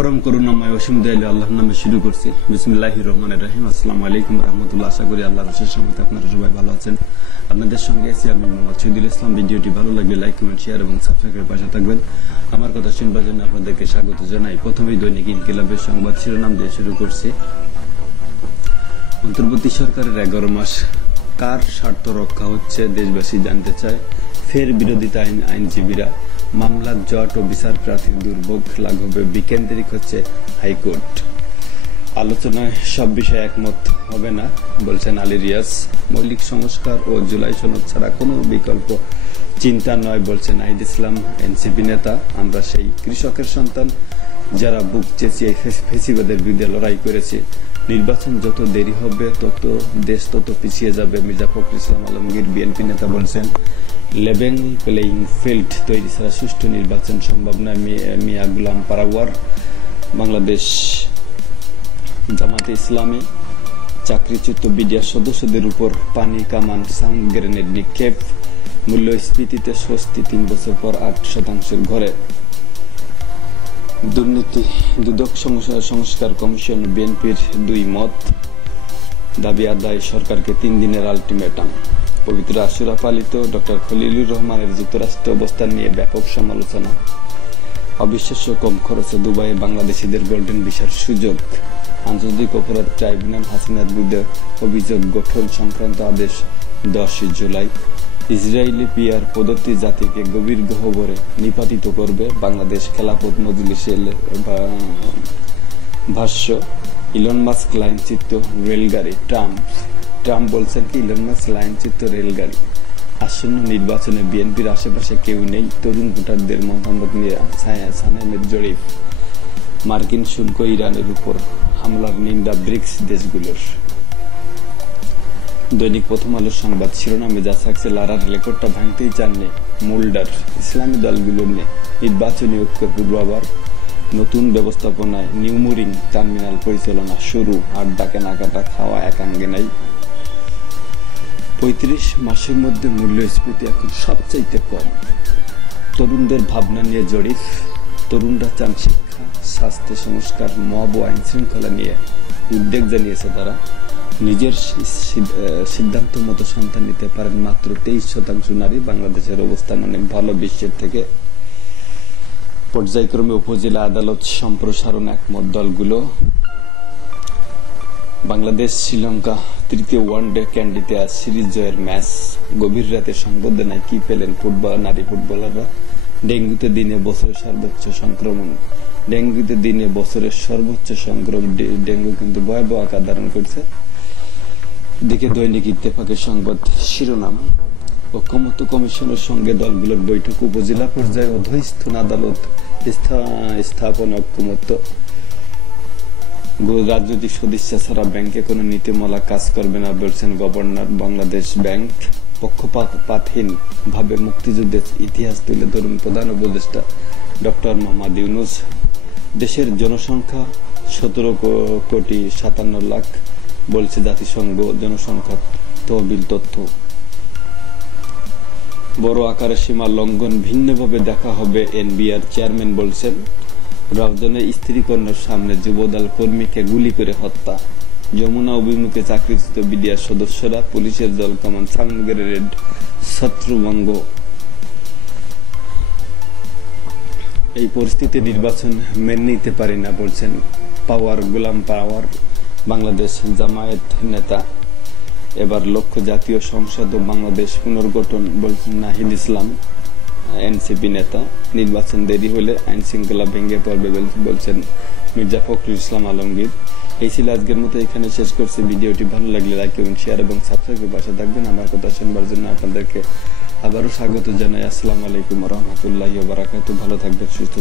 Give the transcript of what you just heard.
পরম করুণাময় অসীম দয়ালু আল্লাহর নামে শুরু করছি। বিসমিল্লাহির রহমানির রহিম। আসসালামু আলাইকুম রাহমাতুল্লাহ। আশা করি আল্লাহর অশেষ রহমতে আপনারা সবাই ভালো আছেন। আপনাদের সঙ্গে আছি আমি মোহাম্মদ শহীদুল ইসলাম। ভিডিওটি ভালো লাগলে লাইক, কমেন্ট, শেয়ার এবং সাবস্ক্রাইবের পাশে থাকবেন। আমার কথা শুনবার জন্য আপনাদেরকে স্বাগত জানাই। প্রথমেই দৈনিক ইনকিলাবের সংবাদ শিরোনাম দিয়ে শুরু করছি। অন্তর্বর্তী সরকারের 11 মাস কার স্বার্থ রক্ষা হচ্ছে দেশবাসী জানতে চায়। ফের বিরোধিতা আইনজীবীরা মামলার জট ও বিচার প্রার্থীর দুর্ভোগ লাঘবে বিকেন্দ্রিক হচ্ছে হাইকোর্ট। আলোচনায় সব বিষয়ে একমত হবে না বলছেন আলী রিয়াজ। মৌলিক সংস্কার ও জুলাই সনদ ছাড়া কোনো বিকল্প চিন্তা নয় বলছেন নাহিদ ইসলাম এনসিপি নেতা। আমরা সেই কৃষকের সন্তান যারা বুক চেঁচিয়ে ফেসিবাদের বিরুদ্ধে লড়াই করেছে। নির্বাচন যত দেরি হবে দেশ তত পিছিয়ে যাবে মির্জা ফখরুল ইসলাম আলমগীর বিএনপি নেতা বলছেন। লেভেল প্লেইং ফিল্ড তৈরি ছাড়া সুষ্ঠু নির্বাচন সম্ভব নয় মিয়া গুলাম পারাওয়ার। বাংলাদেশ জামাতে ইসলামী চাকরিচ্যুত বিডিআর সদস্যদের উপর পানি, কামান, সাউন্ড গ্রেনেড নিক্ষেপ। মূল্যস্ফীতিতে স্বস্তি 3 বছর পর 8% ঘরে। দুর্নীতি দুদক সংস্কার কমিশন বিএনপির 2 মত। দাবি আদায় সরকারকে 3 দিনের আলটিমেটাম। পবিত্র আশুরা পালিত ডক্টর খলিলুর রহমানের যুক্তরাষ্ট্র অবস্থান নিয়ে ব্যাপক সমালোচনা। অবিশ্বাস্য কম খরচে দুবাইয়ে বাংলাদেশিদের গোল্ডেন ভিসার সুযোগ। আন্তর্জাতিক অপরাধ ট্রাইব্যুনাল হাসিনার বিরুদ্ধে অভিযোগ গঠন সংক্রান্ত আদেশ 10 জুলাই। ইসরায়েলি পিআর পদ্ধতি জাতিকে গভীর গহ্বরে নিপাতিত করবে বাংলাদেশ খেলাফত মজলিসের ভাষ্য। ইলন মাস্ক লাইনচ্যুত রেলগাড়ি। ট্রাম্প বলছেন কি ইলন মাস্ক লাইনচ্যুত রেলগাড়ি। আসন্ন নির্বাচনে বিএনপির আশেপাশে কেউ নেই, তরুণ ভোটারদের মতামত নিয়ে সানেমের জরিপ। মার্কিন শুল্ক ইরানের উপর হামলার নিন্দা ব্রিক্স দেশগুলোর। দৈনিক প্রথম আলোর সংবাদ শিরোনামে যা থাকছে, লারার রেকর্ডটা ভাঙতেই চাননি মুল্ডার। ইসলামী দলগুলোর নিয়ে নির্বাচনী ঐক্যের পূর্বাভার। নতুন ব্যবস্থাপনায় নিউমুরিং টার্মিনাল পরিচালনা শুরু। আড্ডা কেনাকাটা খাওয়া একাঙ্গে নাই। 35 মাসের মধ্যে মূল্যস্ফীতি এখন সবচাইতে কম। তরুণদের ভাবনা নিয়ে জরিপ। তরুণরা চান শিক্ষা, স্বাস্থ্য সংস্কার, মব ও আইন শৃঙ্খলা নিয়ে উদ্বেগ জানিয়েছে তারা। নিজের সিদ্ধান্ত মতো সন্তান নিতে পারেন মাত্র 23% নারী। বাংলাদেশের অবস্থান অনেক ভালো বিশ্বের থেকে। পর্যায়ক্রমে উপজেলা আদালত সম্প্রসারণ একমত দলগুলো। বাংলাদেশ শ্রীলঙ্কা তৃতীয় ওয়ানডে ক্যান্ডিতে আজ সিরিজ জয়ের ম্যাচ। গভীর রাতে সংবর্ধনায় কি পেলেন নারী ফুটবলাররা। ডেঙ্গুতে দিনে বছরের সর্বোচ্চ সংক্রমণ। ডেঙ্গু কিন্তু ভয়াবহ আকার ধারণ করছে। দিকে দৈনিক ইত্তেফাকের সংবাদ শিরোনাম। ঐকমত্য কমিশনের সঙ্গে দলগুলোর বৈঠক। উপজেলা পর্যায়ে অধস্তন আদালত স্থাপন ঐকমত্য। রাজনৈতিক সদিচ্ছা ছাড়া ব্যাংকে কোনো নীতিমালা কাজ করবে না বলছেন গভর্নর। বাংলাদেশ ব্যাংক পক্ষপাতহীন ভাবে মুক্তিযুদ্ধের ইতিহাস তুলে ধরুন প্রধান উপদেষ্টা ডক্টর মোহাম্মদ ইউনূস। দেশের জনসংখ্যা 17,57,00,000 বলছে জাতিসংঘ জনসংখ্যা তহবিল তথ্য। বড় আকারের সীমা লঙ্ঘন ভিন্নভাবে দেখা হবে এনবিআর চেয়ারম্যান বলছেন। রাউজানের স্ত্রী কন্যার সামনে যুবদল কর্মীকে গুলি করে হত্যা। যমুনা অভিমুখে চাকরিচ্যুত বিডিআর সদস্যরা। পুলিশের জল কামান, সাউন্ড গ্রেনেড, শত্রুভঙ্গ। এই পরিস্থিতি নির্বাচন মেনে নিতে পারি না বলছেন গুলাম পাওয়ার বাংলাদেশ জামায়াত নেতা। এবার লক্ষ্য জাতীয় সংসদ ও বাংলাদেশ পুনর্গঠন বলছেন নাহিদ ইসলাম এনসিপি নেতা। নির্বাচন দেরি হলে আইন শৃঙ্খলা ভেঙে পড়বে বলছেন মির্জা ফখরুল ইসলাম আলমগীর। এই ছিল আজকের মতো, এখানে শেষ করছি। ভিডিওটি ভালো লাগলে লাইক এবং শেয়ার এবং সাবস্ক্রাইবের পাশে থাকবেন। আমার কথা শুনবার জন্য আপনাদেরকে আবারও স্বাগত জানাই। আসসালামু আলাইকুম রহমতুল্লাহি ওয়া বারাকাতুহু। ভালো থাকবেন, সুস্থ